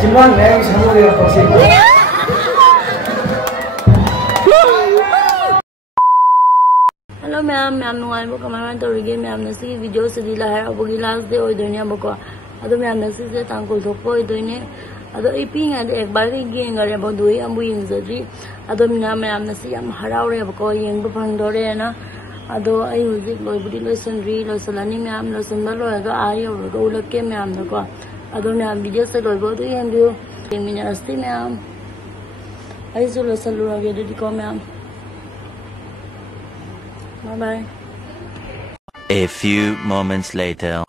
Simon, 내가 잘못해요, 혹시? Hello ma'am, nungai bo kamera to rige ma'am na si video se dila hai abogi last day oi doine boko ado ma'am na si se tangkol thokpo oi doine ado ipi nga de ek bar ge ngare bo dui ambu yin jadri ado ma'am na si am harau re boko yeng bo phang dore na ado ai hujik loi budi loi sunri loi salani ma'am loi sunba loi ga ai ro go lakke ma'am na ko ado ma'am video se loi bo du yen du mina asti ma'am ai zo lo salu age de ko ma'am. Bye-bye. A few moments later.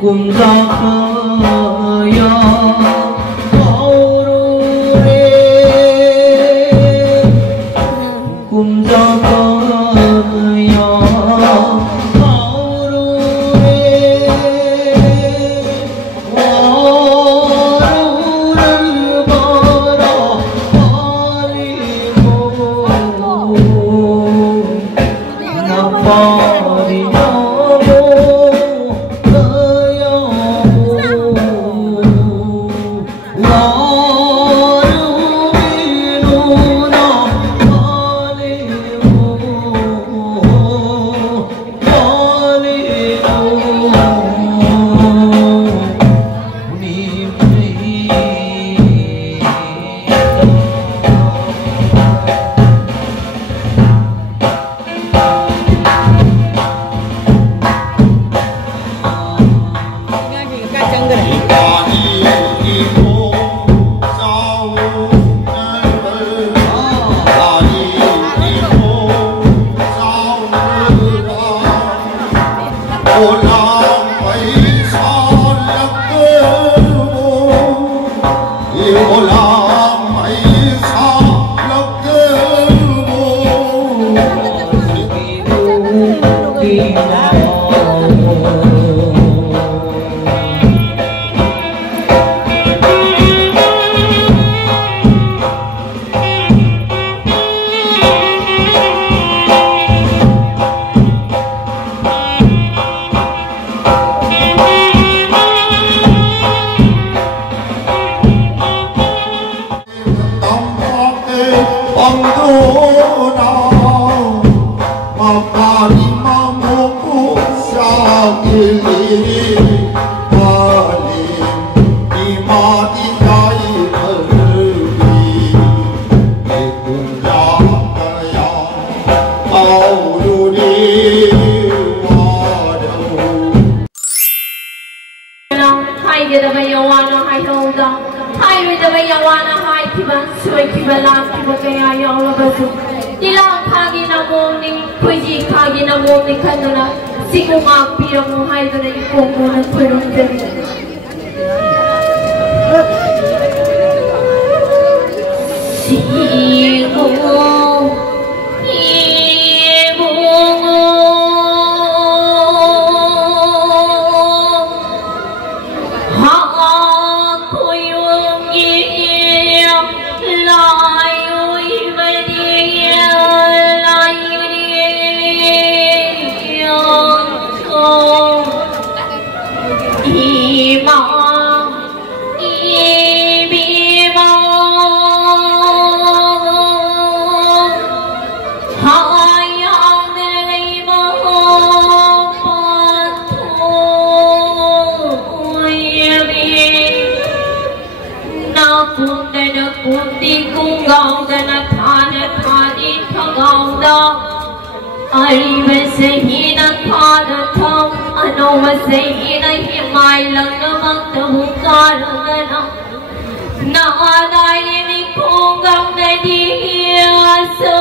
cùng gió khơi cùng gió khơi Aribasahina Kadatam Anovasahina Himailangamaktavu Karagana Naadayini Kongam Nadiyaso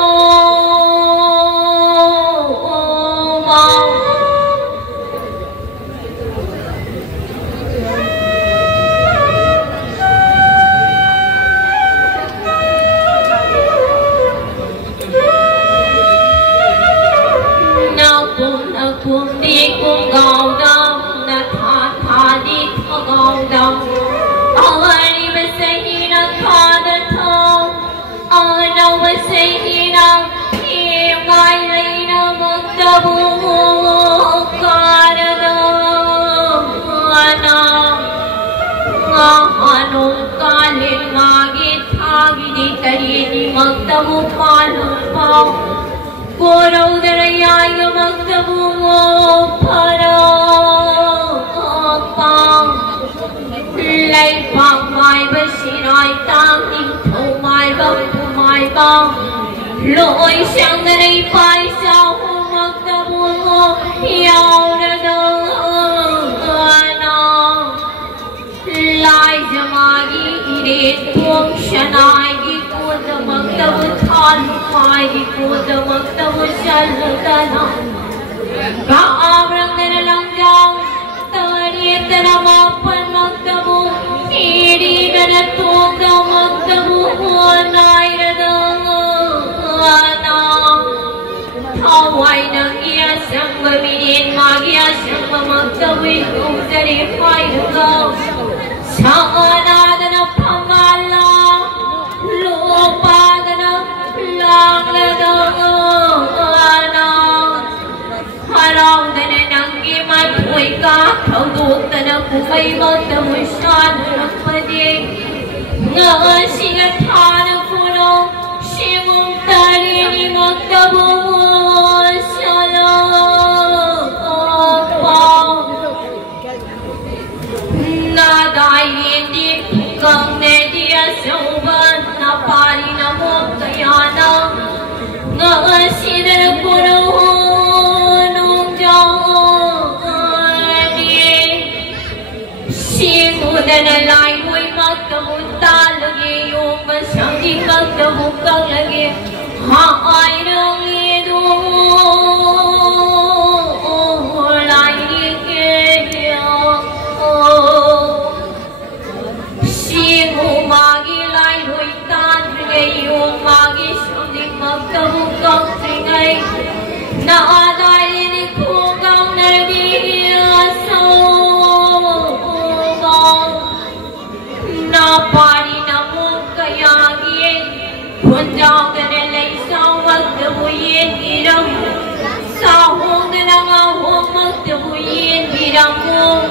Maktabu palupau Korau darayaya maktabu parapang Lai pang mai basirai tang ning thâu mai bang tu mai bang Loi sang daray pai sao maktabu yau ra Lai jamagi iret tuang shanai Maktabu thalu mai Koda maktabu shalutana Kaabrang naralang jang Tawariya taramapan maktabu Hiri ganatungga maktabu Huanay radang Thaway nang iyasang baminin Magyasang mamaktabu Kung saripay lugaw Saan nada na pangala Lupadana lang ladana Harang dana nanggi mathuy ka Thawduk dana kumay magdamusyan Nagpadig Nga siya thana kuno Simong tarini magdamusyalang Nadayin di kung nediya sauban Napari na mo kaya na Nga sinara ko na nung jani Singuda na lai mo'y magkamunta lagi Yung masyang di magkabukang lagi Haay nang ito Lai di kaya Magi lai hui tan ngay yung magi siyang magkabukang tingay na aday ni kugang nabiyasong na pari na mong kayagin kundang ka nalay sa magdabuyin irang sahong na lang ahong magdabuyin irang mo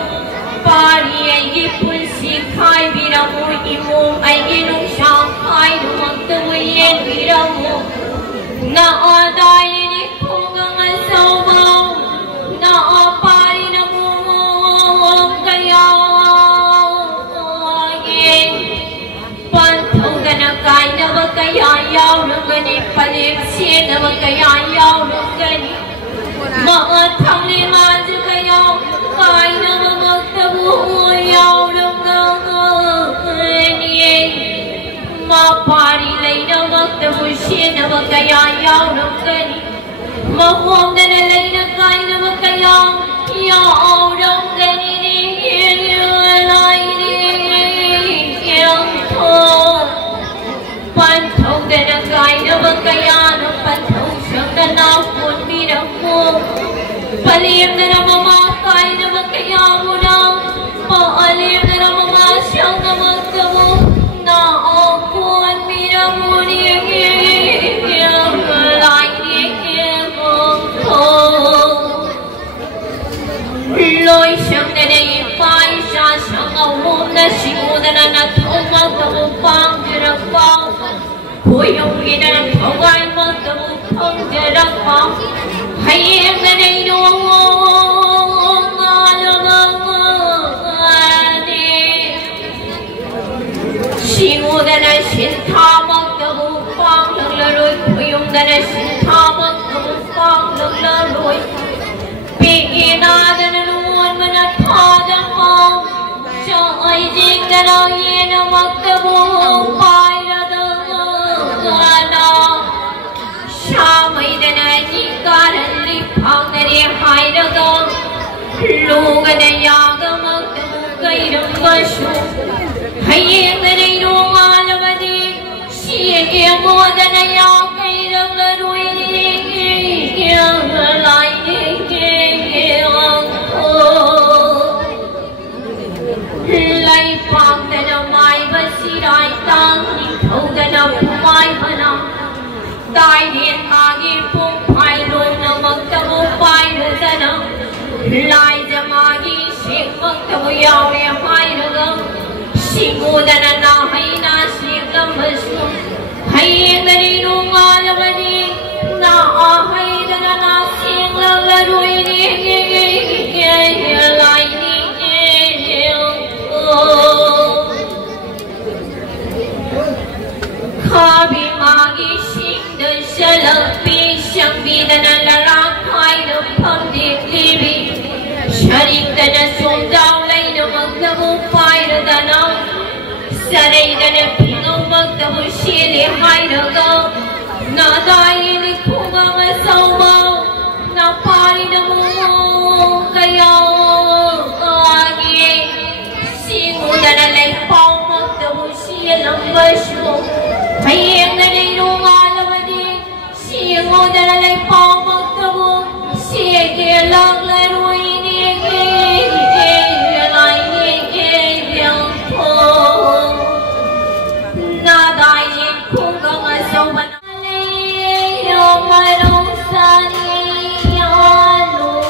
Pari ay gipun sikhay birang mo imong ay ginong siyangkay Magtawayin birang mo Naadayin ikong ang asawaw Naapari na mo ang kayagin Pantaw na nagkay na magkayayaw Nang ganit palipsin na magkayayaw Nang ganit Maatang liman sa kayaw Kay na magtabuyaw ng ganganin Maparilay na magtabusin na magkayayaw ng ganin Mahuwag na nalay na kay na magkayaw Yaw ng ganin Alay niyang to Pantaw na na kay na magkayaw Pantaw siyang nanapon mirang mo Paliyam na na mamakay na magkaya mo na Paalim na na mamasyang na magkamo Na akon mirang mo niyang Alay niyang ko Loy siyang nanayipay siya Siyang awom na siguda na natong magkamupang dirapang Kuyong ginanataway magkamupang dirapang Hayang na na inong alamangani Singuda na sintamag na upang Naglaroy ko yung na na sintamag na upang Hãy lấy phàm để làm mai và si đại tăng thâu để làm mai mà nam đại điện ta ghi phong phai luôn nam mặc tâm phai luôn ra nam lại ra mà ghi siết mặc tâm yao để phai luôn si cô để na hay na siết tâm sum hay để đi luôn à mà đi na hay để na siết là đuôi đi lại đi Khabi magi sing de shalapi shambi dana lara khai de pham de libi sharik dana som dao lai de magdabu pai de dana sarai dana phingau magdabu she de hai de ga na dai ni khunga ma sau bao na pari de mu kayao agi singu dana lai pau magdabu she lamba shu hay em đã đi đâu mà làm gì? Xia ngô đã lấy bao mặc tao, xia kia lạc lại đuôi đi lại đi biang thô. Na đại nhiên không có mà sâu mà lấy yêu mà đâu xa đi alo.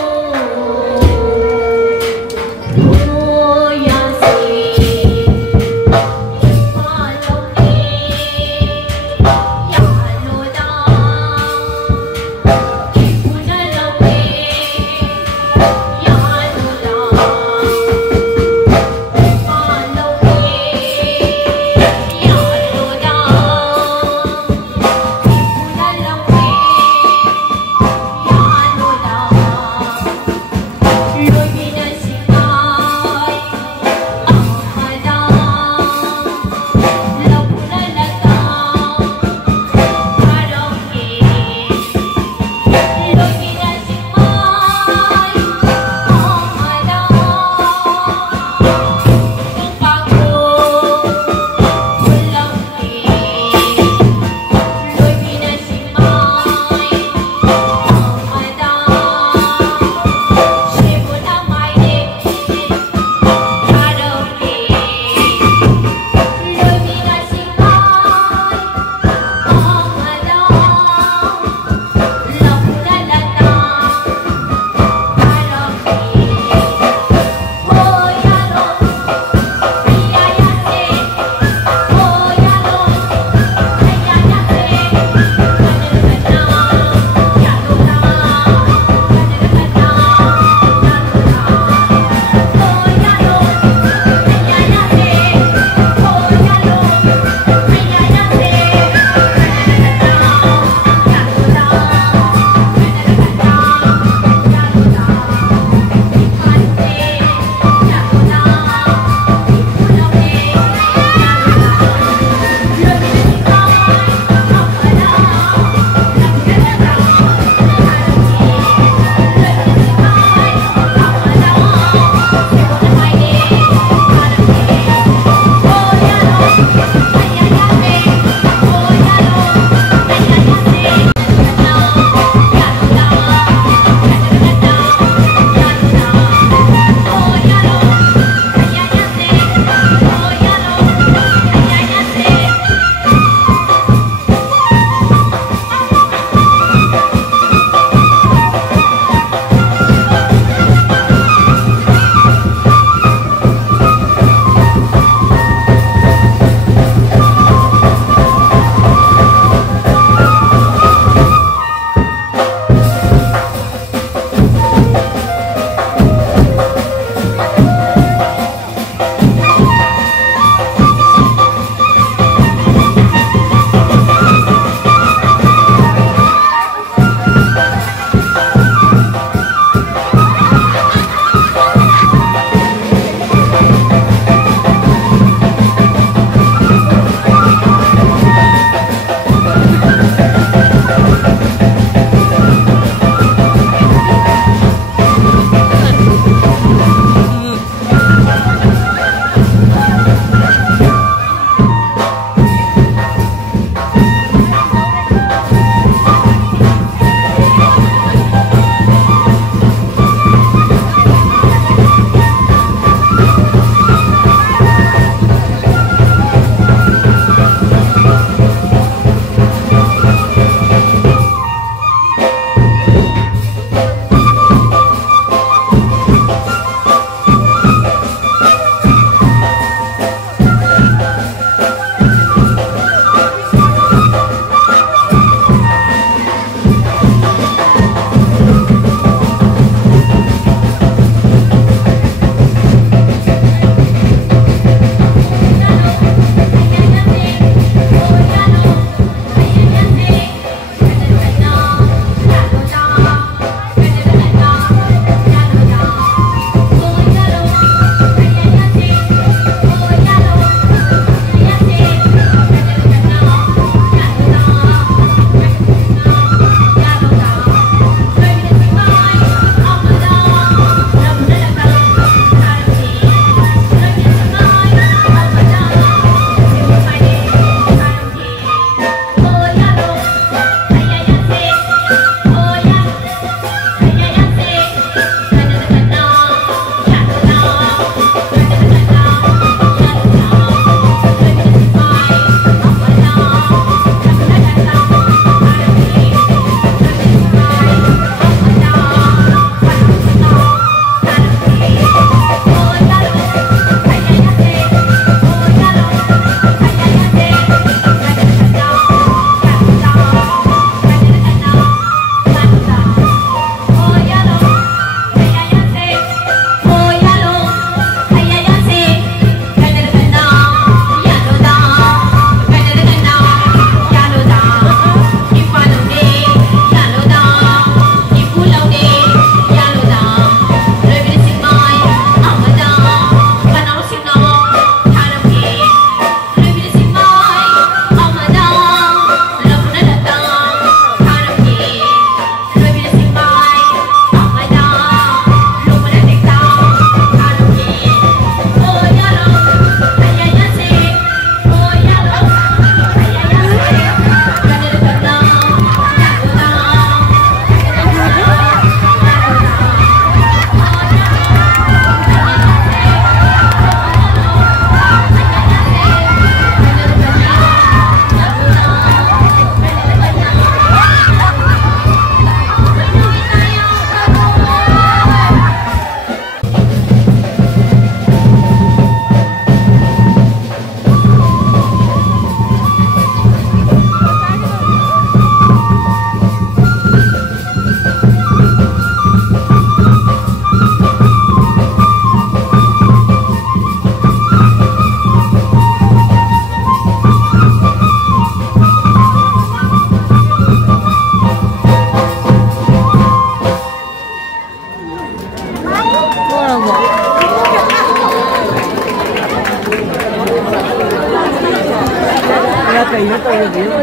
可以到这里了。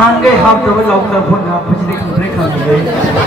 한개 합동을 나오다 보니 아버지네 그래 가는데.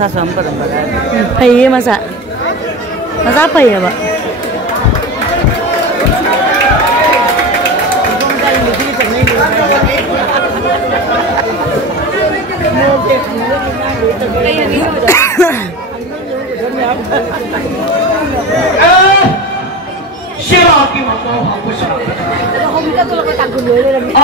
Masa sampai lembaga. Pay masa apa ya pak? Siapa yang mau aku siapa? Aku minta tolong ke tanggung dulu lagi.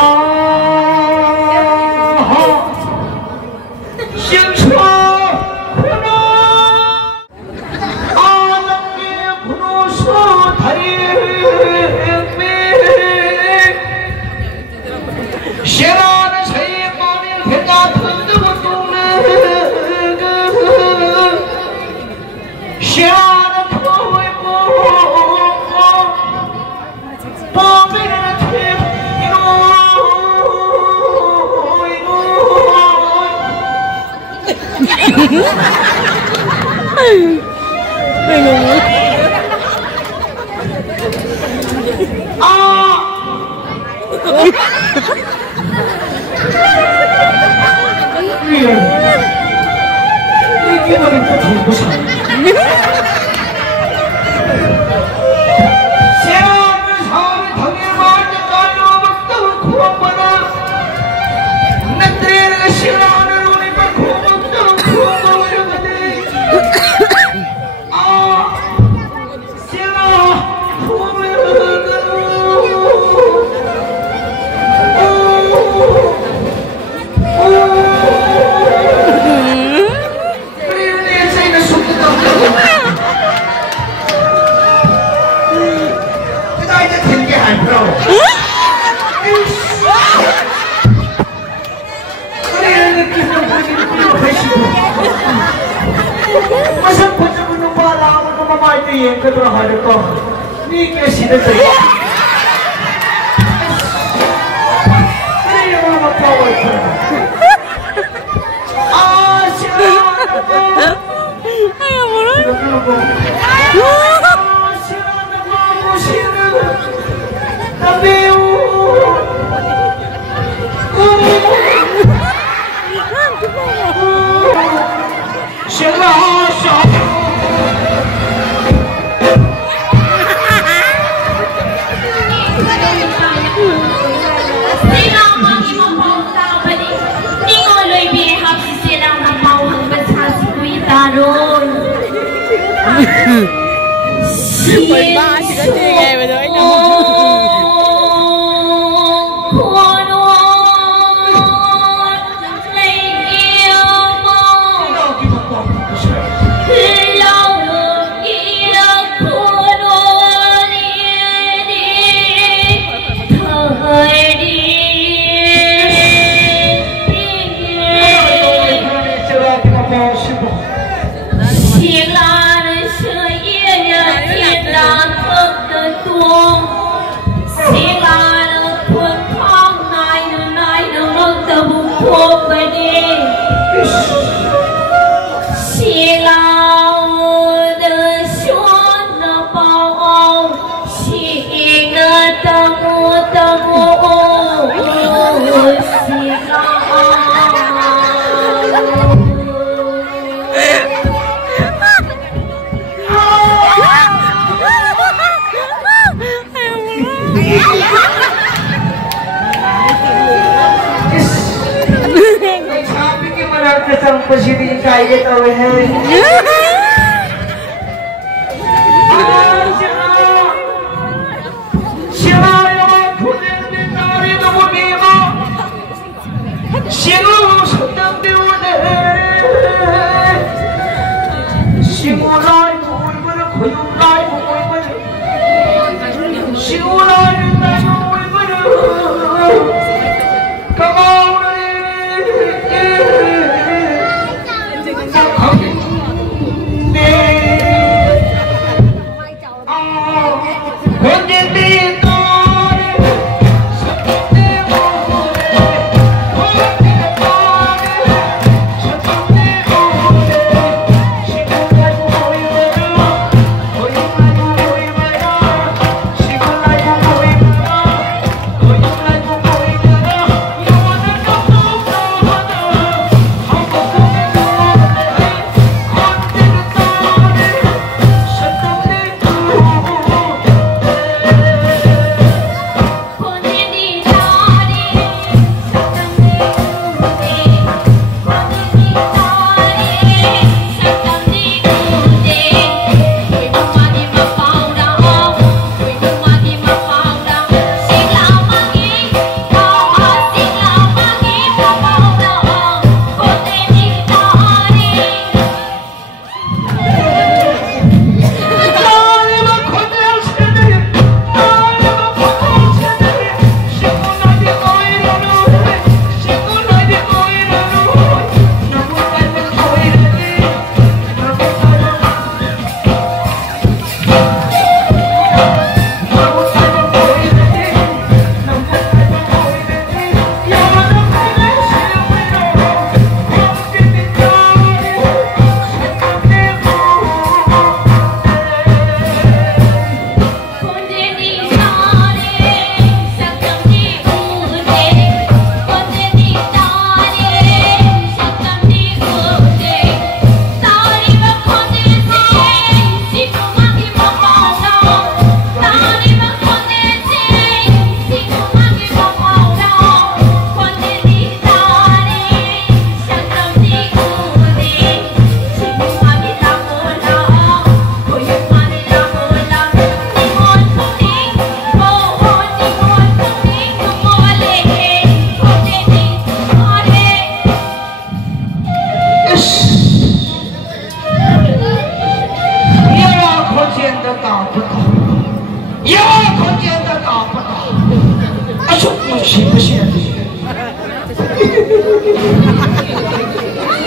Hãy subscribe cho kênh Ghiền Mì Gõ để không bỏ lỡ sang pasidi kai ke tahu hai. Siapa yang kudet ditari dalam bima, siapa sedang diudah, siapa lagi mui berkoyung lagi mui ber, siapa lagi mui ber, kau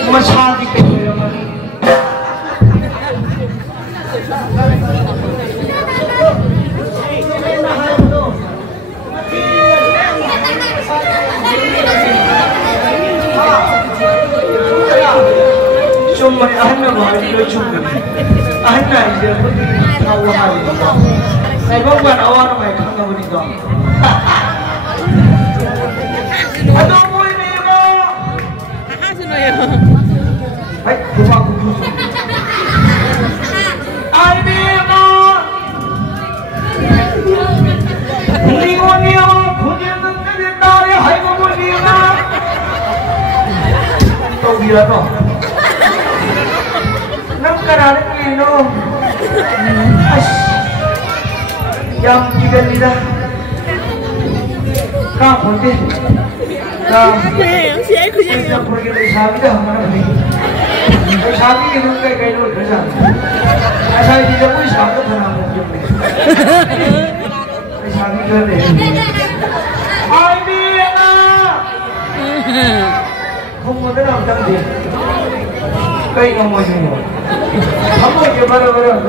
Masadi ko naman. Cuma anak baru lucu kan? Anak dia pun tahu hal itu. Saya bukan awal mereka tahu itu. Aduh, ini mah. Hai, buka buku. Ini mah. Ningonia, punya negeri tari, hai bukunya. Tahu dia toh? Nangkaran ini, yang kita lihat. Kamu deh, kita pergi dari sahabat dah mana ni? Dari sahabat itu kayak dulu kerja. Saya tidak boleh sahabat pernah mungkin. Dari sahabat tu deh. Aini ana, kamu ada nama tak dia? Kayak kamu macam ni. Kamu je bara-bara.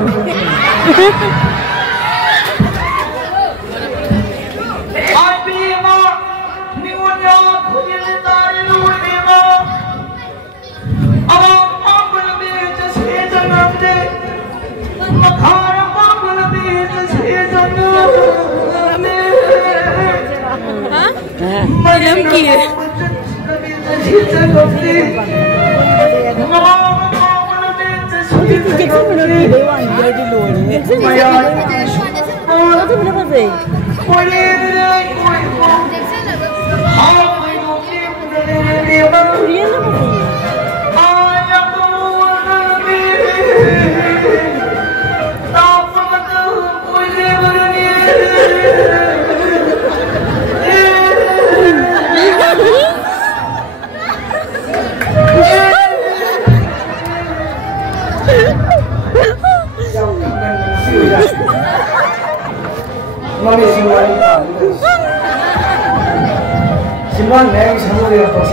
내 상호리랑 같이.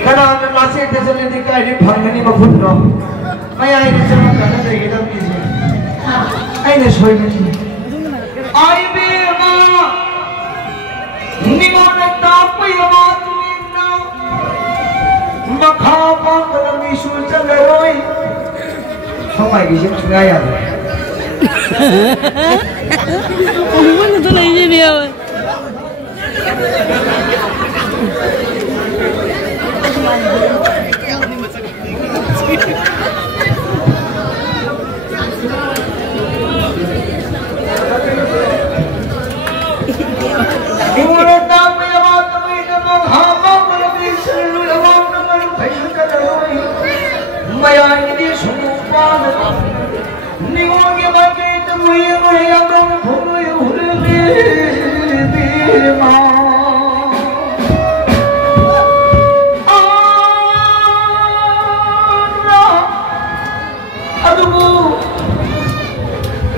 Karena masih terselin di kaya di panggani mafutno, maya ini cuma karena dari kita biji. Ayo soal biji. Ayo bima, ni mana tapi yang tu inna, makapa kalau misul cenderoi, sampai biji juga ya. Mana tu lagi dia?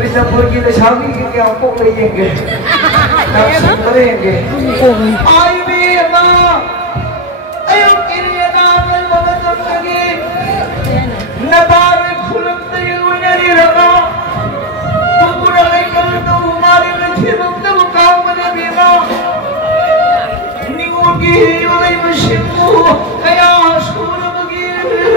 Bisa pergi ke Syabi ke Ampok lagi ke, nak sembelih ke. Ayo bima, ayo kiri nangan mengajar lagi. Nabar kulit teriu nyari raka, tubuh lagi kalau tu mari bercium tu kau mana bima. Ningugi oleh mesinmu, ayah suruh begini.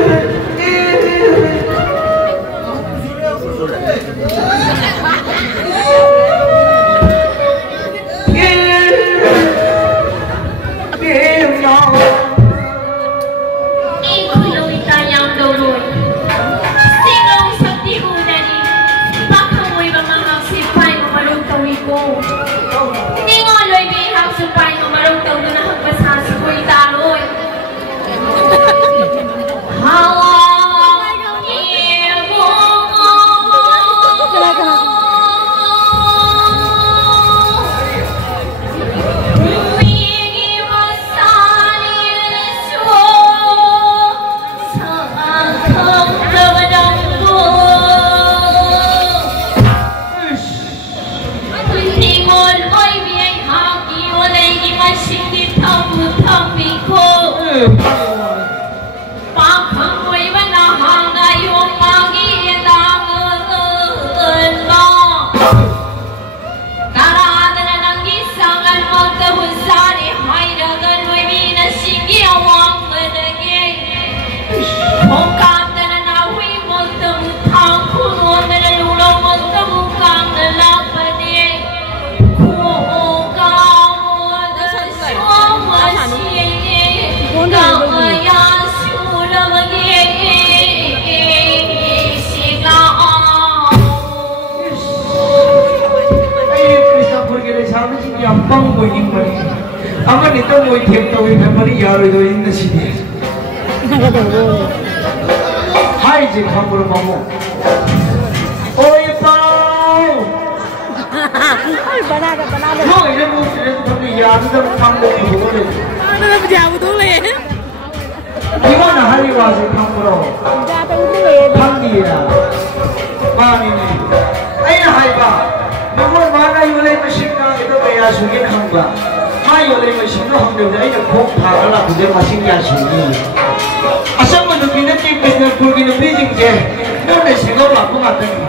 Aman itu mau tiap tahun memang yaru itu ini sini. Hai je kamu mamu. Oi pau. Mau ini mau tapi yaru itu kamu boleh. Ada berjauh tu le. Gimana hari wasi kamu lo? Jatuh tu le. Pandi ya. Mana ini? Ayah hai pa. Namun mana yang lebih mesinnya itu bayar sugi hamba. Ayo le mesin lo hamba jadi itu kok kalah bukan mesin yang sugi. Asal menukilnya ti bisnes pergi nabi jengke. Nona singgah laku mata ni.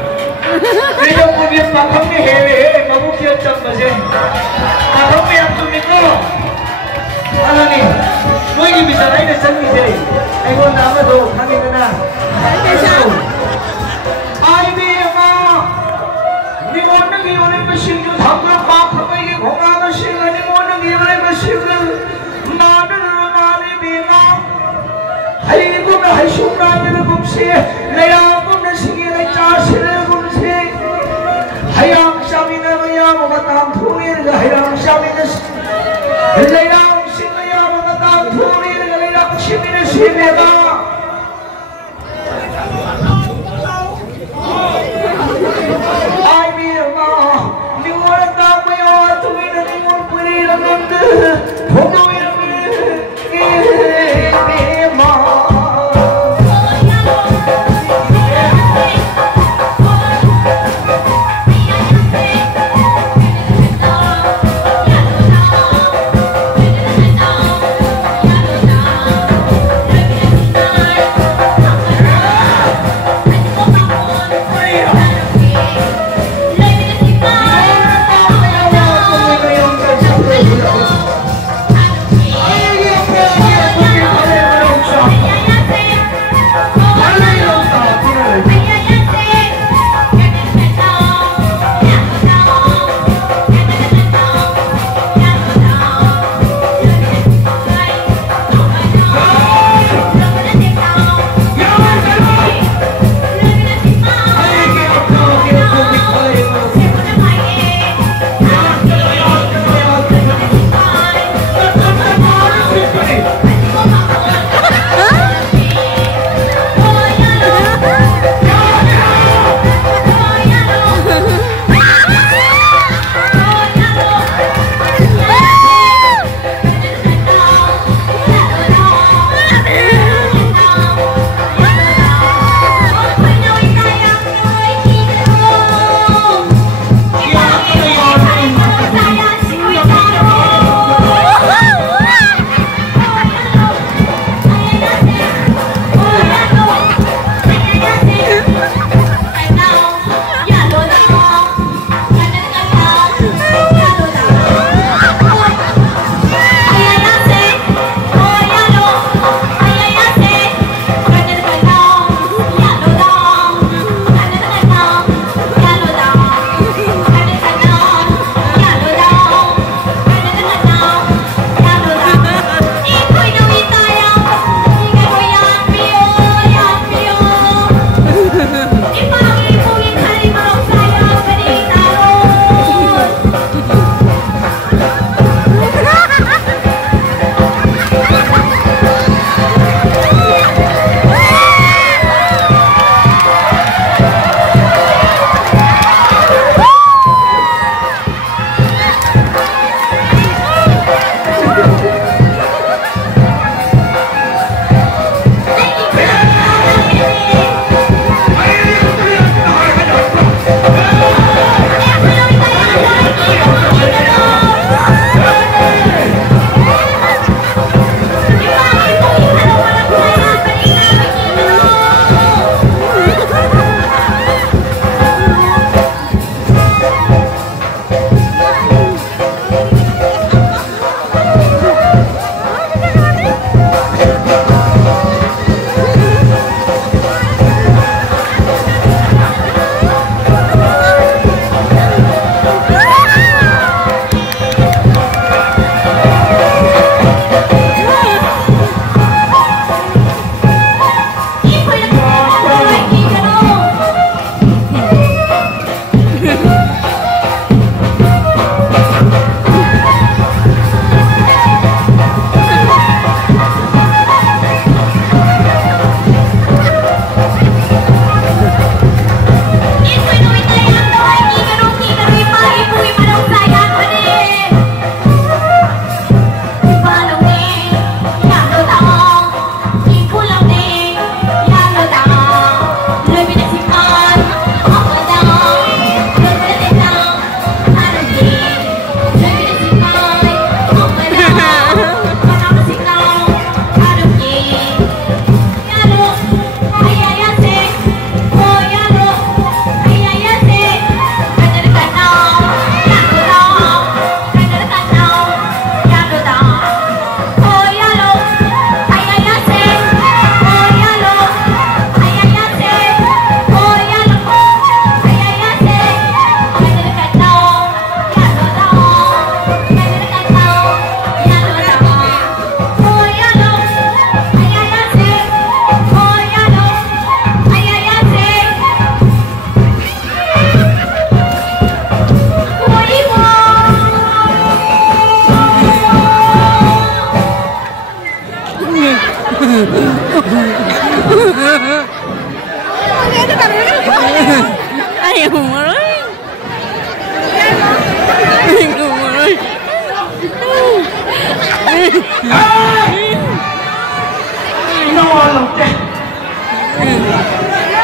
Ini punya pakam ni hehe, kamu kiat cam macam. Pakam ni aku minta. Ada ni. Kau ini bisa lain macam ni je. Aku nama tu, kami kena. Ayo bima. Ni orang ni orang mesin tu sampai pakam ni kongan mesin ni orang ni orang mesin tu. Mana mana bima. Hai pun hai sumra ni pun sih. Laya pun sih laya cahsih pun sih. Hayang sami na maya mamatang thumir hayang sami na layang sing maya mamatang thumir layang simi na simi ba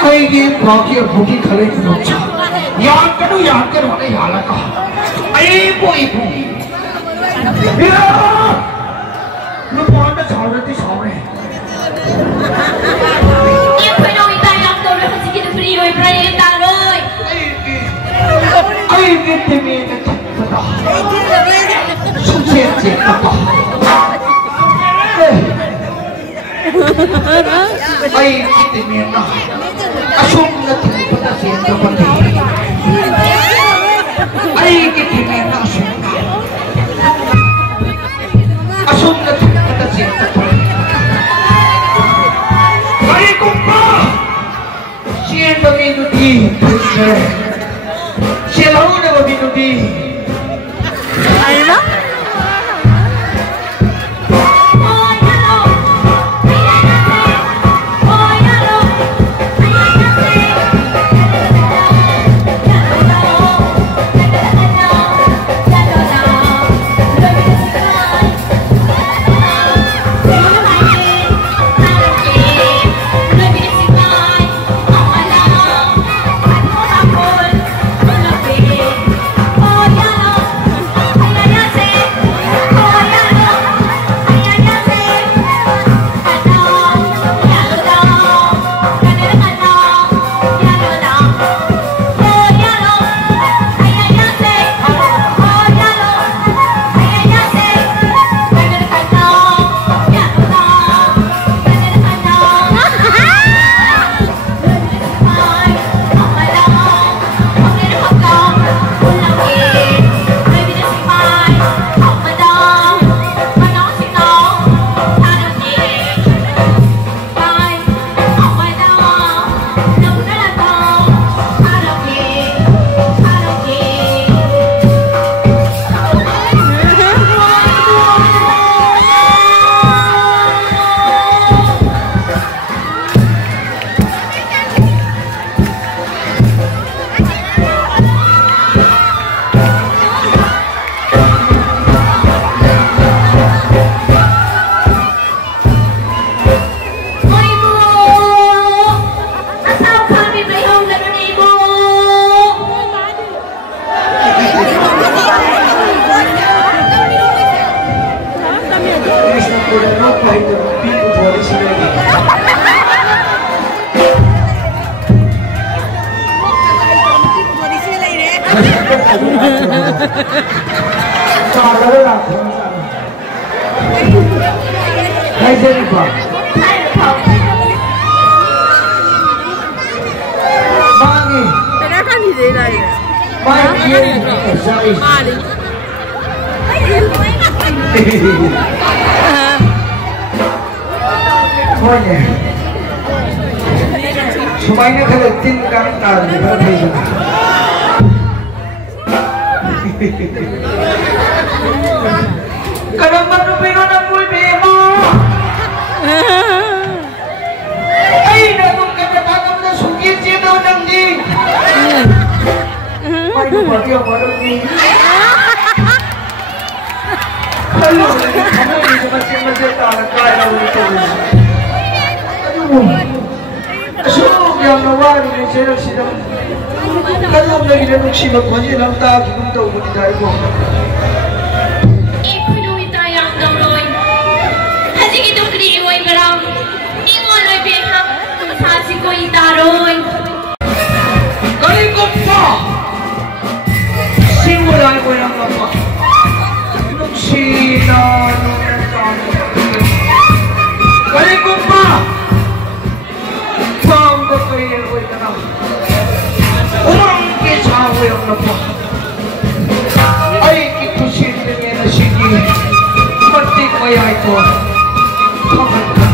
Aige bagi bagi kali itu, yang kedua ni halak. Ibu, ya, lu pernah cakap di sana? Yang pernah kita yang tahu lah sikit free loy pernah tahu. Aige demi itu tak. Sukses tak. Aige demi itu. Asum na pada siapa pun. Aige demi itu asum na pada siapa pun. Aige kumpa. Siapa minuti? Siapa una minuti? Ayo. Semuanya kalau tinggal tadi berapa? Kalau mana pengen nak mui bemo, ay dah tu kerja tanam dah sukir je dah orang ni. Mai tu bagi orang ni. Kalau kamu ni masih tak nak kaya itu. Aduh. So, yang nawar ni saya sedang kalau lagi dah nak simak macam nak tak kita tahu pun tidak ibu. Ibu kita yang tahu loy, haji kita free loy berang, ingat loy behang, haji ko itaroy. Kali kumpa, simulai ko yang apa? Nuksina, kali kumpa. Orang kisah yang nampak, ay kitusin niya na sige, mati kaya ito, kapan ka?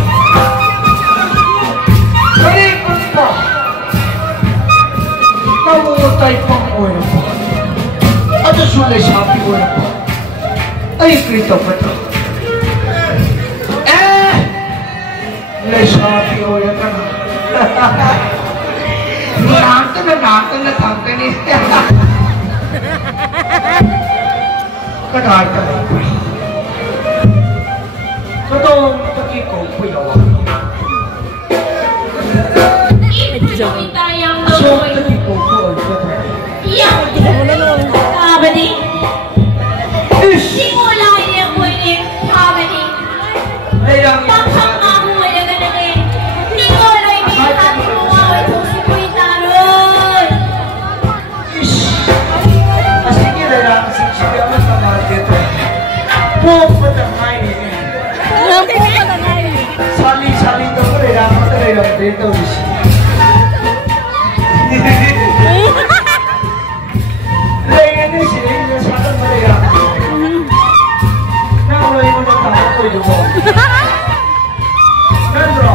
Kalikot pa, mawutay pang oya pa, at asulay sabi oya pa, ay krito pa ito. Lay sabi oya ka na. Nakakita na tangka niya. Kadata na pa. Katong takiko po yawa. Ipinoy tayang So, doon. takiko po ay kata. Yang kabadi. Simula niya ko yung kabadi. Layang ito Paksang sa nga mo ay naganagay. Ningoloy minsan mo nga ay susipoy taroy. Kasi layang siya mas na market. Po patangay niya. Sali-sali daw ko layang layang dito siya. Layang niya siya yung sa akin layang. Nakulay mo na tao ko yung Nandro,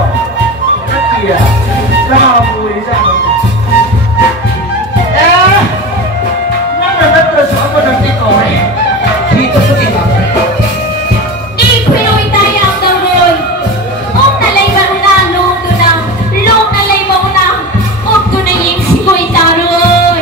Nakia, nakakamuli sa akin. Nananagras ako ng tikaw eh. Dito sa tikaw eh. Ipinoy tayang doon. Om nalay ba una, loob doon na. Loob nalay ba una. Om doon na yung simoy taroy.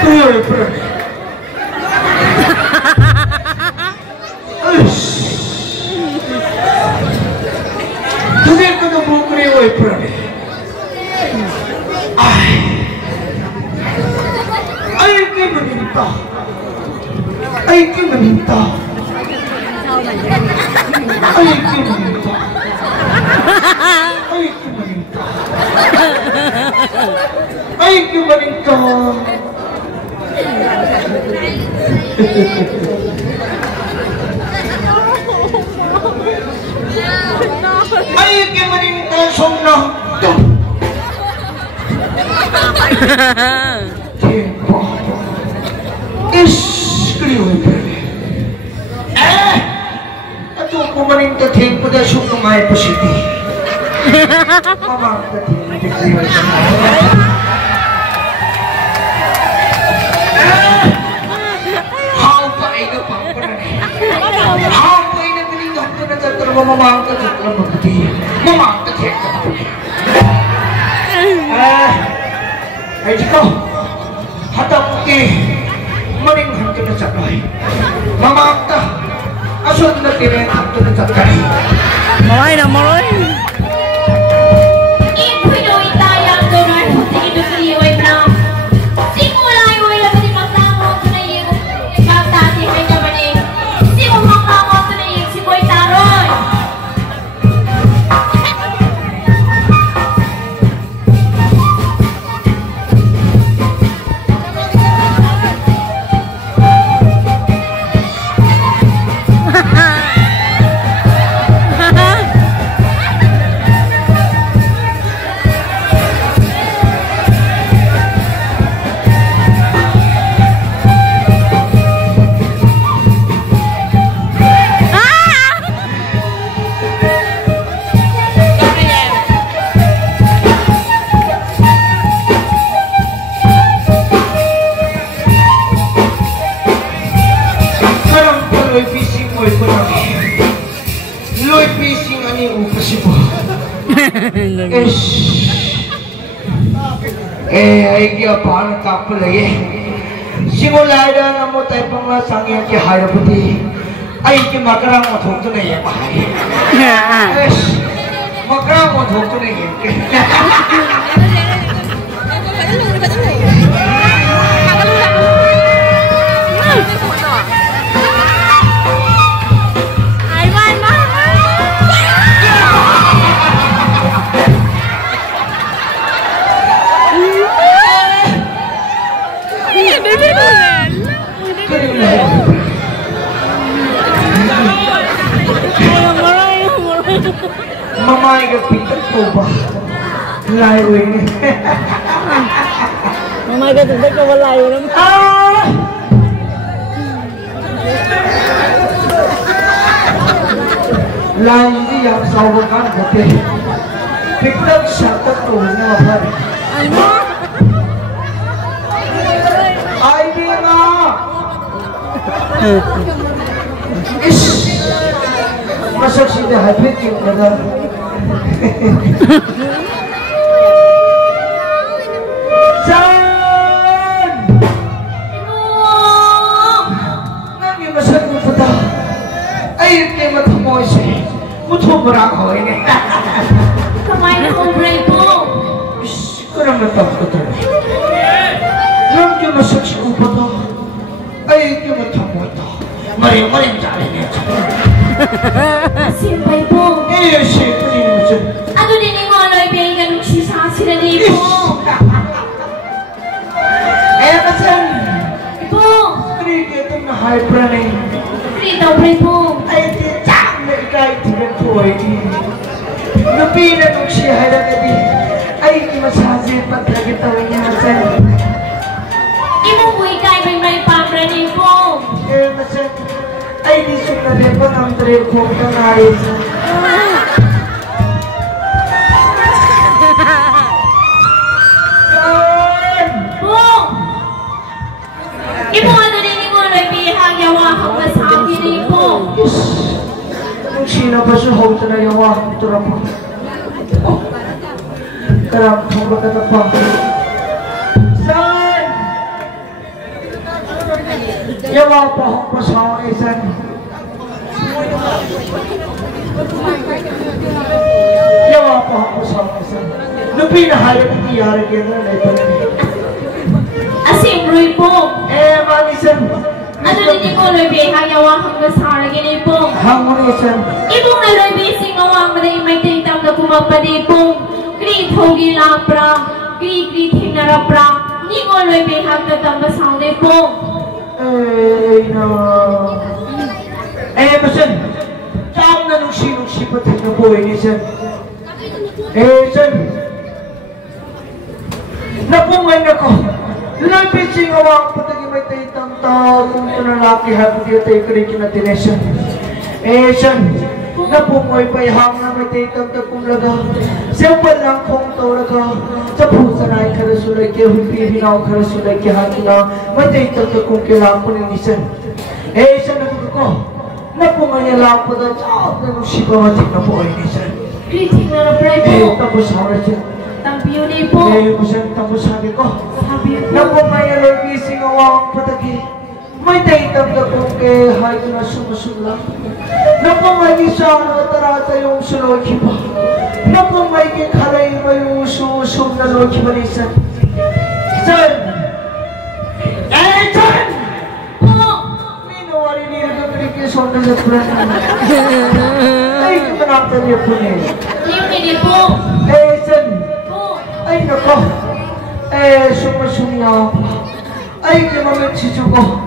Tuloy, bro. Tuloy ko na buko rin, oy, bro. Ay, kay maninta. Ay, kay maninta. Ay, kay maninta. Ay, kay maninta. Ay, kay maninta. Ay, kay maninta song na. Tiempo. Iskriwe pwede. Ato pumaninta tiempo dahil siyang kumay po siya. Mamang ka tiempo iskriwe siya. How pa ay napang panay. How pa ay napiningan ko na tatara mamamang ka tatara magpati. Mamang ka tiempo na pwede. Ay di ko. Hatang puti. Maringhan ka na sakay. Mamang ka. Asun na tinetang ka na sakay. Maray na, maray. Ipinoy tayang doon. Ito sa iyo ay brown. Simula yung wala pa di magtamo ito na yung magtati ay kabaning. Simula magtamo ito na yung simoy taroy. ay kaya paano kapulay simula na mo tayo pang nasangyan kaya haraputi ay kaya makarang mo thokto na yan mahay makarang mo thokto na yan Mamay ka pintar po ba? Layo ini. Mamay ka pintar ko ba layo naman? Lain di yang sawakan kote. Piktak syatak tuhnya apa? Ay di nga. Ish. Masak sila hapit yung kada. San! Nang yung masak mo pata. Ayun kayo matamoy siya. Mutumura ko ini. Kamay na kong break po. Ish. Kurang natap ko ito. Nang yung masak siya mo pata. Ayun kayo matamoy ito. Maring jari niya. Simpay po. Eh, siyempre mo siya. Ano din yung mga loy bay ka nung sisasi na din po? Eh, kasan? Po. Krikit ang na-hyper na yun. Frito break po. Ay, tiyang na ikay tingin po ay di. Napina nung siya halang na di. Ay, masasin pagkagit ang niya masan. Imong mo ikay may pamranin po. Eh, masan. Ay, di siya na rin po ng trepong kanayos. Saan? Po. Imong ano din yung mga loy bay hangyawa kang masabi din po. Yes. Nung sino ba siya hong tanayawa? Ito na po. Karang tungkol ka na pa. Saan? Yawa pa akong pasawa isan. Yawa pa akong pasawa isan. Nung pinahayag ang iyari kaya na ito na niya. Asim Roy po. Eh, manisan. Ano din yung mga loy bay hangyawa kang masabi din po. Hangon isan. Ibong na loy bay singawang maday may tintam na kumapadi po. Kri thogi lapra, kri thinarapra. Ni ngo loy bay hagdatam basang din po. Eh, no. Eh, masan. Saan na nung sinong sipatin na buhay ni San? Eh, San. Napungay na ko. Lapit sing awang patagi may taytang tao kung tunalaki hapit yung tayo karikin na tinesan. Eh, San. Napungay pa ihang na may taytang takong laga. Siyempre lang kong taulaga. Sa pusa na ay karasulay kaya hupihinaw karasulay kaya hati na may taytang takong kailangan po ni San. Eh, San na ko. Napungay lang po na tsaot na nung sipawatik na po ay ni San. Kri thinarapra Eh, po. tapos ako siya. Tampiyo ni po. Eh, masan tapos sabi ko. Sabi po. Napungay lang gising awang patagi. May taytang takong kaya hati na sumusula. Napungay isa na tarata yung suloy kipa. Napungay kikalay mo yung susum na loy kipa ni San. San! Eh, San! Po. Minawari niya na pinikison na sa pranan. Ay, kamanaktan niya po niya. Yung hindi po. Eh, San! Po. Ay, nako! Eh, sumasumya pa. Ay, kimamit si Suko.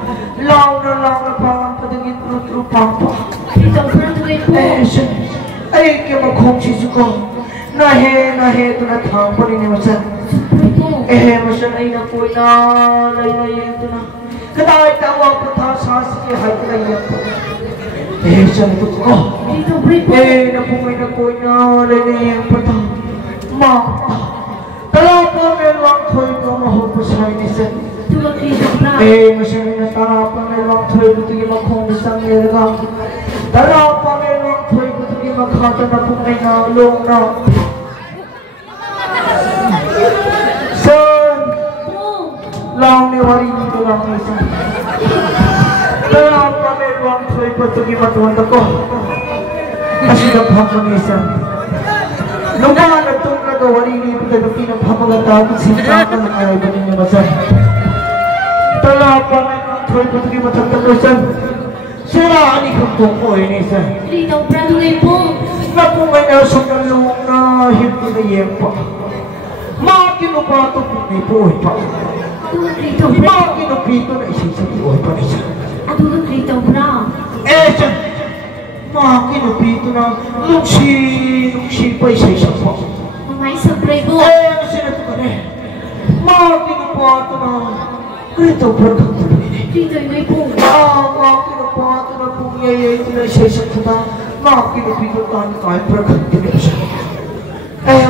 Lao na pangang padagin trupang pa. Itong prantuloy po. Eh, San! Ay, kimakong si Suko. Nahe, ito na tang pa rin niya, San. Po. Eh, masan ay napoy na, ito na. Katawag tawag po tayo sa sige, hay ka na iyan po. Eh, San, ito ko. Itong break po. Eh, napumay na po na, iyan po tayo. Ma, tala po melwang toy ko mahupusahay ni San. Tuwag itong pra. Eh, masan na tala po melwang toy ko tingin makong isang nilagam. Tala po melwang toy ko tingin makata na pumay na long na. San! Po. Lang ni wari dito lang isa. Kaya kami lang sa'yo patugi matuwan ako. Kasi naghapon isa. Nung mga nagtong nagawari dito ka nung pinagpapagatapos sinasama ng ayaw ba ninyo masay. Tala kami lang sa'yo patugi matuwan ako isa. Sira ani kang tungko isa. Itong prantuloy po. Napungay na sa kalung na hindi na yempa. Mga kinupato po ni buhay pa. Tuwag itong pra. Mga kinupito na isa sa buhay pa isa. At tuwag itong pra. Eh, siya, mga kinupito na nungsi pa isa pa. Mga isang break po. Eh, sinato ka na eh. Mga kinupato na ganito pa kang tuloy. Itong may po. Mga kinupato na pumiyayay na isa pa. Maki no pito tan kai prakati ni siya.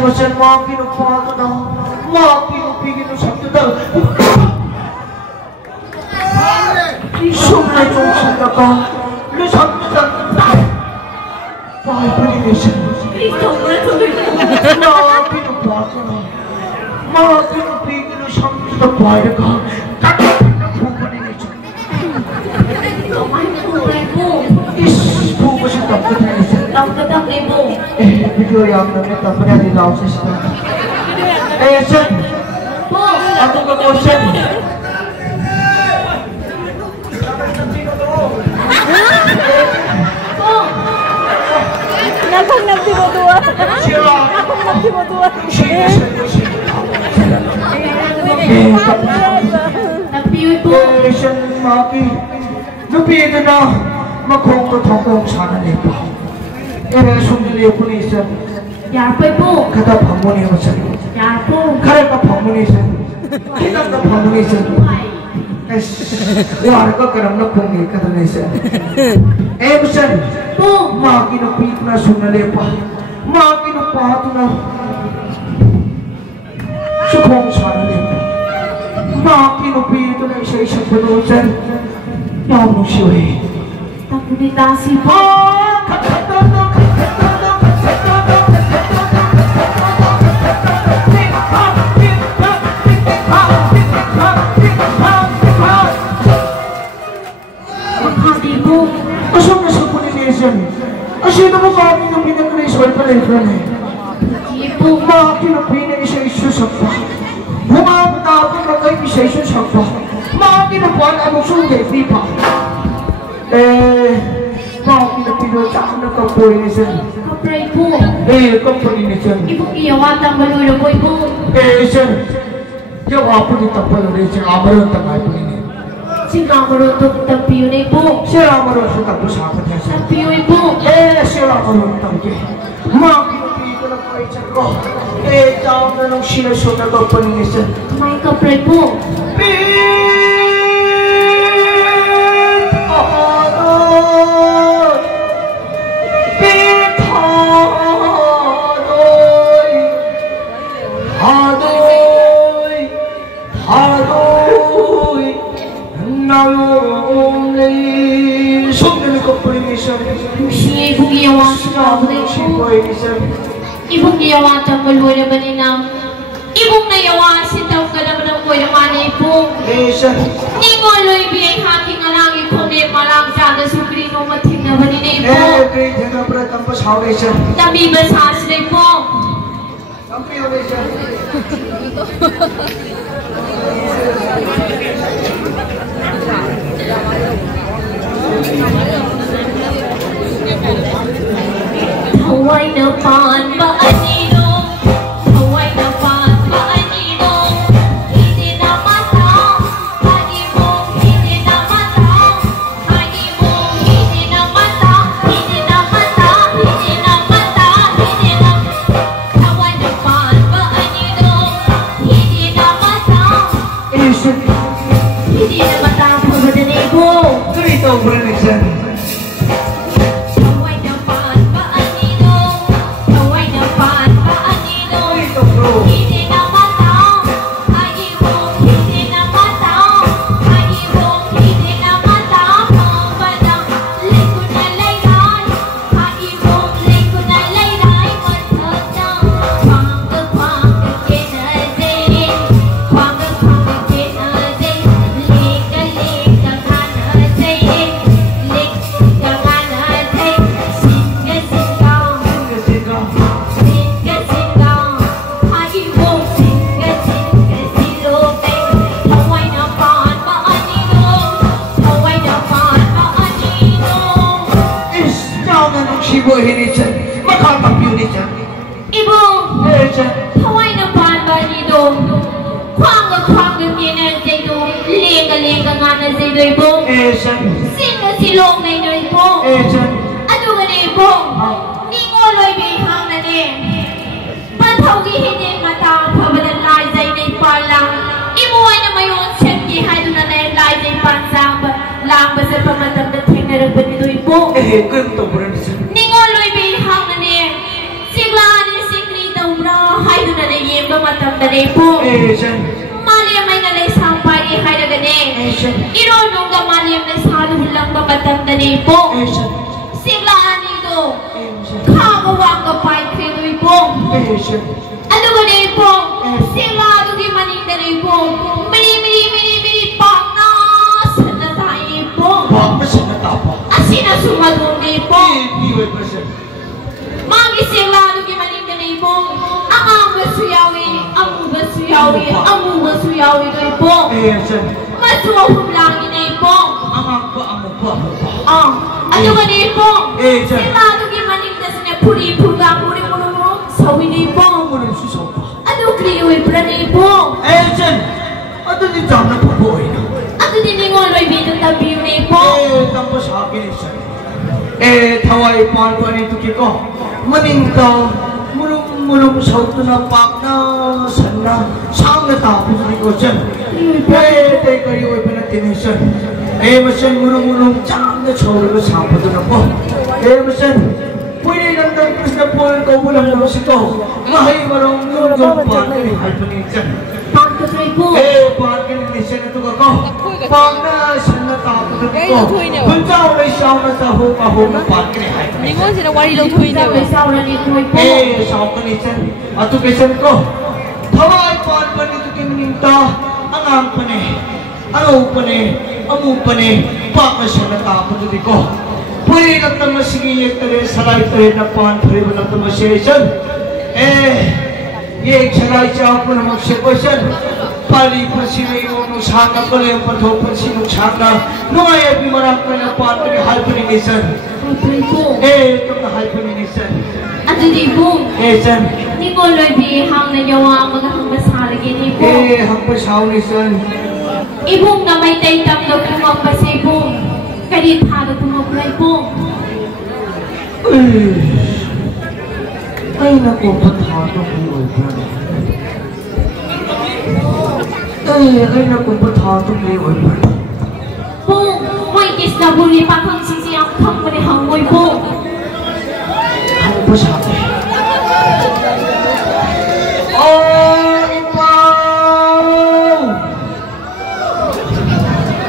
Masan maki no pato na. Maki no pigi no sabdo na. Sumay yung sila ka. Lo sabdo na. Kai pwede ni siya. Maki no pato na. Maki no pigi no sabdo na pwede ka. Pwede ni siya. Buko siya tapos na isa. Tapos mo. Video yang namin tapos na nilaw sa isa. Sir. Po. Ako ka po, sir. Po. Nakong nagtimutuwa. Siya. Nakong nagtimutuwa. Siya. Nagpiyoy po. Siya, Maki. Lupito na. Makong katong sana nipa. Sundali po ni sir. Yarpoy po. Kata pamuni mo sir. Yarpo. Kare ka pamuni sir. Kita ka pamuni sir. Wala ka karam na pungi kata ni sir. Sir. Po. Maki no pik na sundali pa. Maki no pato na. Sukong sana nipa. Maki no pito na isa-isa po doon sir. Namu siya eh. Tapunitasi po. Makati po. Asam na sa Polynesian. Asino mo kami ng pinag-resol pa rin, friend eh. Hindi po. Maki no pina isa-isa sa pa. Humapatapon na kayo isa-isa sa pa. Maki no pa ang sungay, di pa. Maki no pinag-saan na ka Polynesian. Kapray po. Kang Polynesian. Ibang iyawatang malulaboy po. Sir. Yawa po ni Polynesian. Amaron tangay Polynesian. Sinamaro to tapiyoy po. Siya amaron sa tapos hapon niya sir. Tapiyoy po. Siya amaron tangay. Maki no pito na kayo sa ko. Taon na nung sinasunod ako Polynesian. May kapray po. Siya ibang iyawa sa kapray po. Ibang iyawa ang maluwa naman ninang. Ibang nayawa sintaw ka naman ang kuya naman ay po. Ningoloy biyay haking alangin po ni malang jaga sukrino mating naman ninay po. Nabibas hasilay po. Haway na paan ba aninong? Haway na paan ba aninong? Hindi na matang, hagi mong hindi na matang, hagi mong hindi na matang, hindi na matang, hindi na matang, hindi na. Haway na paan ba aninong? Hindi na matang, hindi na matang pagdanig mo. Haway na paan ba aninong? Haway na paan ba aninong? Hindi na matang, hagi mong hindi na matang, hagi mong hindi na matang, pangpadang liko na laylay, hagi mong liko na laylay, matandang pangka kinazay, pangka kinazay, lika lika kanazay, lika kanazay, singa singang, singa singang, hagi mong singa singa silobay. Haway na paan ba aninong? Haway na paan ba aninong? Ibong haway na paan ba aninong? Kwanga kwanga kinazay do, lenga lenga nga na zay do ibong. Singa silong na ino ibong. Ano ka na ibong? Ningoloy bihang na ni. Pataw gihinin matang pabalan lazay na ipalang. Imuhay na mayon siyang gihay doon na na yung lazay pansang. Lang ba sa pamatang dating na ragban nito ibong? Ningoloy Adugani po. Asian. Maliam ay nalaysang pari hayragane. Asian. Ironong ka maliam na salulang babatandani po. Asian. Siglaan nito. Asian. Kakawang ka pa'y kiloy po. Asian. Adugani po. Siglaan di manindani po. Mini pang na sanatay po. Bakit sinatapa? Asina sumaduni po. Iiway person. Magising lalo di manindani po. Ang basuyawi kayo po. Asian. Masuwahum lang inay po. Ang pa. Ano ba niyo po? Asian. Sila di manindas niya puri-purga, puri-purga. Sawi niyo po. Ano susaw pa? Ano kriyo'y pranay po? Asian. Ano din dyan na pabuhay na? Ano din yung oloy bitang tabi niyo po? Tampo sa akin Asian. Tawai pan ko nito kiko. Maning ka, mulong sa ito na pak na sana. Saan na tapos nito Asian? Tayo kayo ay pinatinisan. Masan mulong saan na tsawag na sapo na po. Masan, pwede lang tapos na po ang kabulang na sito. Mahay marong yung pan na halpanisan. Pagkatay po. Pan ka nang nisan na ito kako. Pag na saan na tapos na ito. Punta ko ay siyang na sa hong na pan ka ni halpanisan. Kita may saura nito po. Siyang ka nisan. At ito kaysan ko. Tawai pan pa nito kimininta. Ang pane. Ang upane, baka siya natapos din ko. Pwede lang na masigiyag tayo sa lahat na pan, pwede mo lang tumasyasan. Yeg sa lahat siya ako na magsipasyan. Pali pa sila yung sana ko lang yung patupan sinong sana. Nung ay bimarap ka na pan, pwede halpaninisan. Pagkatay po. Ito na halpaninisan. At hindi po. San? Ni ko loy bihang na yawa ang maghang basaragin ni po. Hampas haunisan. Ibong na may taytang na pumapasay po. Kalit halo pumaplay po. Ay naku, patado ko yung ay naku, patado ko yung Po, may kis na buli pa kang sisiyang kang manihangoy po. Ano ba sabi? Oh, ipaw!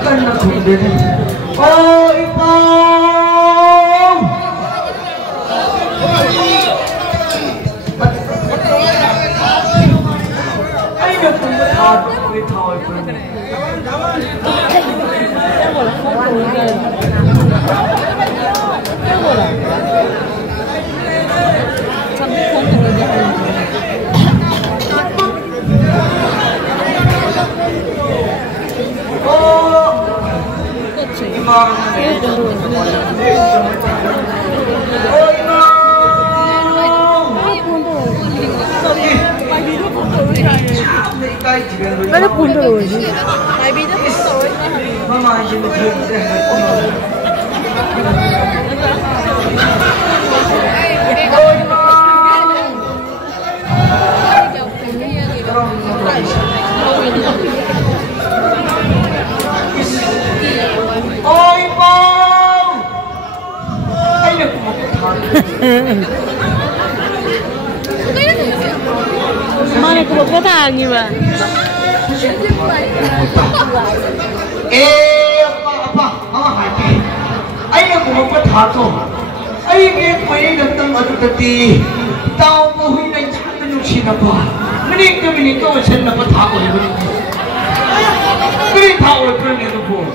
Kana ko din. Oh, ipaw! Ay, naku, patado ko yung tawag ko. Mana punto hoje? Mama, a gente Oi, Pão! Ai, meu Mana ko ba tangi ba? apa, hai. Ai, aku mau tato. Ai, dia punya datang ada tadi. Tahu kau ini jangan nusi napa. Mending kau macam napa tato ni. Mending tahu apa ni tu pun.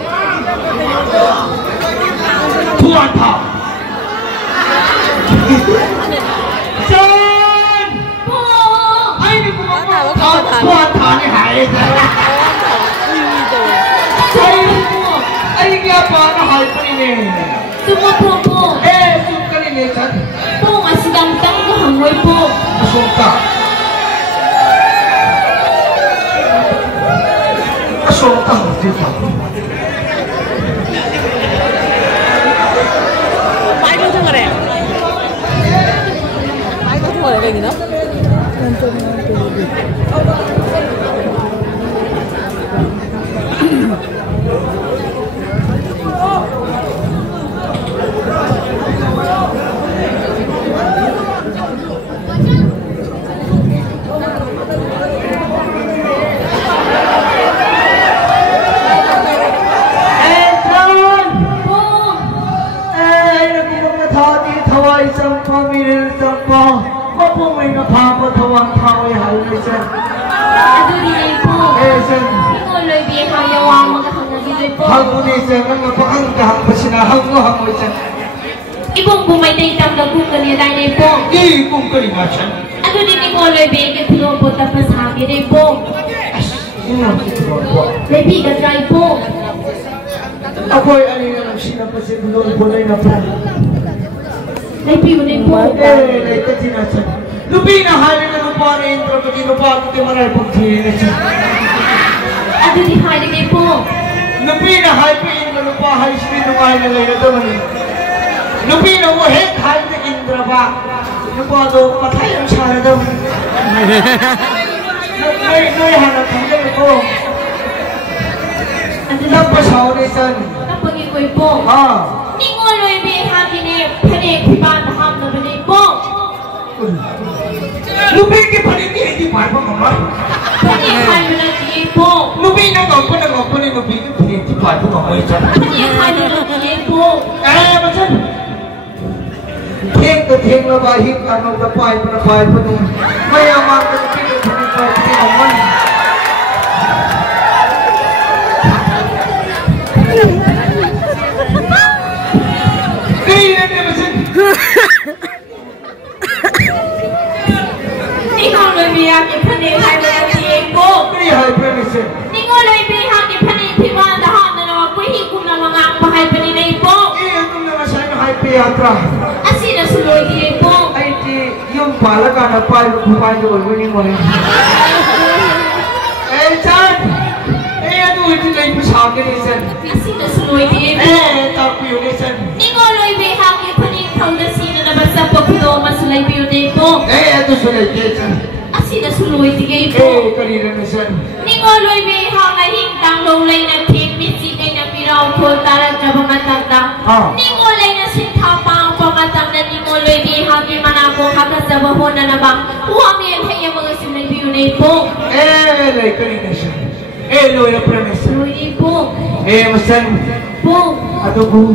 Tuan tahu. Jan. Ai, ni aku mau tato. Tuan tahu ni hai. Ay, kaya pa na hal pa rin eh. Sumupo po. Sum ka rin eh, Chan. Po, masidamtang ko hangoy po. Asum ka. Asum ka, dito. Ay, ko tong rin. Ay, ko tong rin, no? Lai Sampa Miril Sampa Mapu may napapatawang tao ay halay sen. Ado din po. Sen. Tingoloy bihang yawang magkakagagilay po. Hango ni sen ang napakangkahang pa sinahang mo hango sen. Ibong bumaytay tamdag kung kanilay na po. Kung kalima sen. Ado din tingoloy bihang pulo po tapos hagi rin po. Baby, gatry po. Ako'y alin ang sinapasigulong bulay na po. Baby, ulit po. Laita tinasan. Lupi na halin na lupa na intro pag inupa ko maray pagkili na siya. Ado din hali rin po. Lupi na halin na lupa high speed na mahal na lay na doon. Lupi na wahit halin na indra ba. Lupa doon patay ang sana daw. Noy hanap hanggang ito. Napasaw na isan. Napag-ikoy po. Tingoloy bihang kini panik pipataham na balay po. Lupi ki panik hindi pa pa mama. Panik halo na tiye po. Lupi na ngompo ni lupi ki panik hindi pa pa mama isan. Panik halo na tiye po. Macam Ting to ting na bahip ano na pa nung mayaman ka ting to ting pa ting naman. Kaya na macam Tingoloy bihang kini panik halo na tiye po. kaya hay permission. Tingoloy bihang kini panik pipataham na naman po hikum na mga bahay paninay po. Iya tu na masay na hay piyatra. Asina suloy tiye po. Ay di yung pala ka na pa bumay do winning mo. Chan. Ano ito na ipasakin ni Sen? Asina suloy tiye po. Tapi yun ni Sen. Tingoloy bihang kini panik kaunasina na basta po pero masulay tiye po. Ito sulay kaya Sen. Asina suloy tiye po. Kanina ni Sen. Tingoloy bihang ahintang lolay na timisi kay na piraw po talag na pamatanda. Tingoloy na sintapa ang pamatang na tingoloy bihang imanako kakasabaho na nabang. Huwag yan kaya mga sinabiunay po. Lay kanina siya. Loy na premise. Suloy po. Masan. Po. Ato po.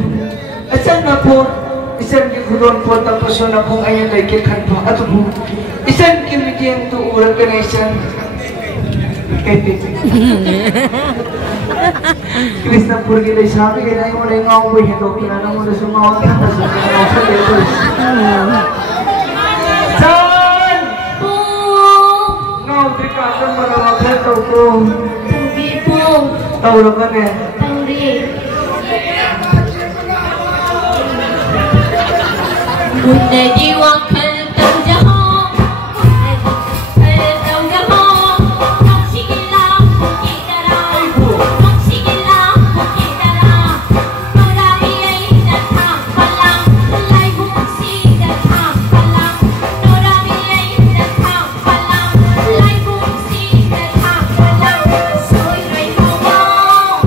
Asan na po? Isan kikuron po tapos na kung ayan ay kikan po. Ato po. Isan kimigyan to urang ka na isan. Kris na purgi lay sabi kaya yung wala yung away hito kinanang mo na sumawag na tapos kinanang sa letters. San! Po. Ngaudri ka ito malamag na ito po. Tubi po. Tauro ka na. Tauri. Muna diwang kaltang jahong. Kaltang jahong. Sige lang, kita lang. Sige lang, kita lang. Marami ay datang pa lang. Alay bumsi datang pa lang. Marami ay datang pa lang. Alay bumsi datang pa lang. Soy ray hawang.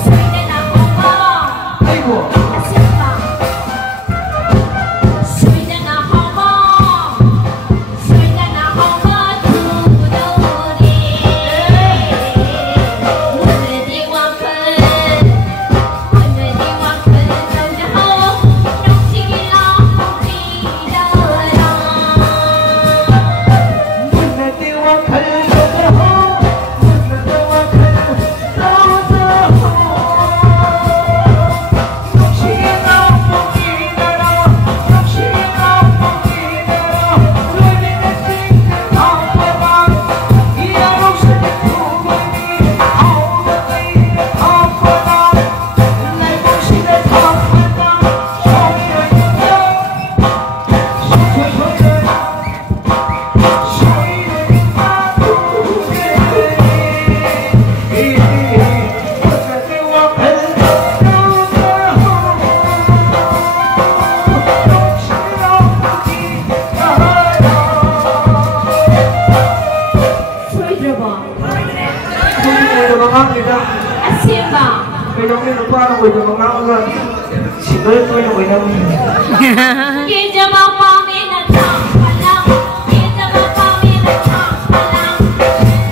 Soy na na hawang. Ay po. Asimba. Soy na na hawang. Soy na na hawang. Tudori. Muna diwang kaltang. Muna diwang kaltang jahong. Nung sige lang, kita lang. Muna diwang kalsada ho. Muna diwang kalsada ho. Sige na po kinara. Sige na po kinara. Luli na tingin ang pabang. Iyarong sa titubani. Ang matay ang pabang. Lay mo sila ang pabang. Sorry na kita. Soy draba. Asimba. Kita mapami na tang palang. Kita mapami na tang palang.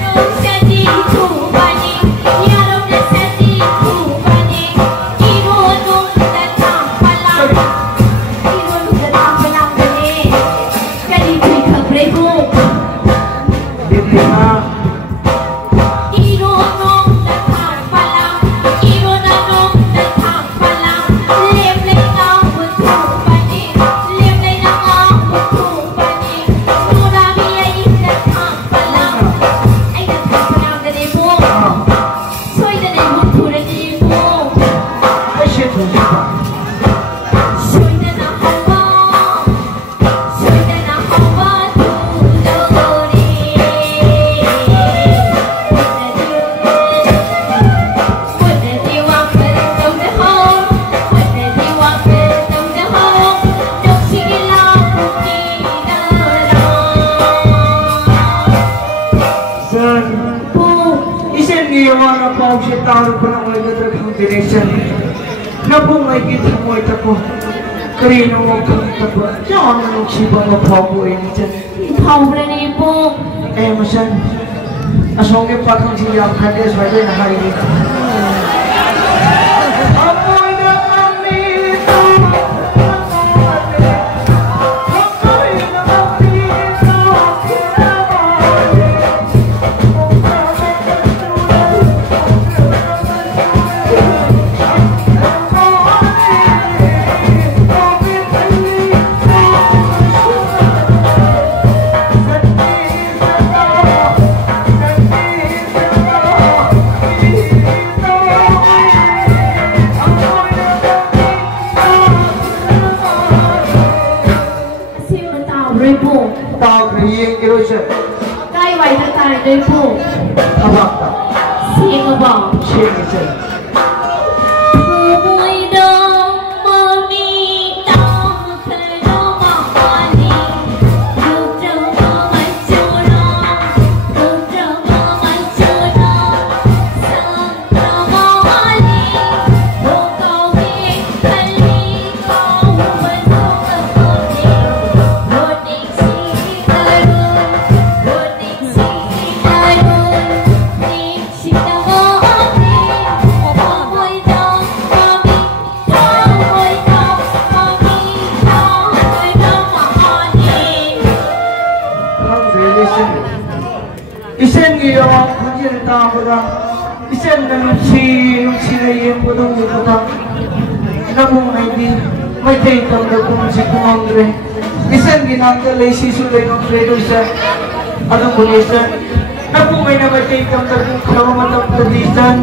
Nung sa dito baning. Yarong na sa dito baning. Irunong na tang palang. Irunong na tang Napong ay kitamoy tapo. Karino mo kang tapo. Diyan ang sibang mapapo ay dyan. Pobre ni po. Eh, masan. Asong yung patong siyang kades, wala na hari. Amoy na amito. Amoy na amito. Tao kriye kiro siya. Kaya wai na tayo doon po. Abak ta. Sino ba? Siya siya. Amoy ng mamitang kalamahanin. Gudang mga tsurang, gudang mga tsurang. Sang kamahanin, bukawin kalikaw, manong kapunin. Buting sinarun, buting sinarun. Ningsik na maamin, amoy ng mamitang, amoy ng mamitang kalamahanin. Ang relasyon. Isen niyo ang kanyang tapada. Isen na nung sinayang po nung ipata. Namong ay di may taytang na kung si Kumangre. Isen ginagdalay si Sulay ng Fredo siya. Anong bulisan? Namong ay namatay kang na kung kamamatang tradisan.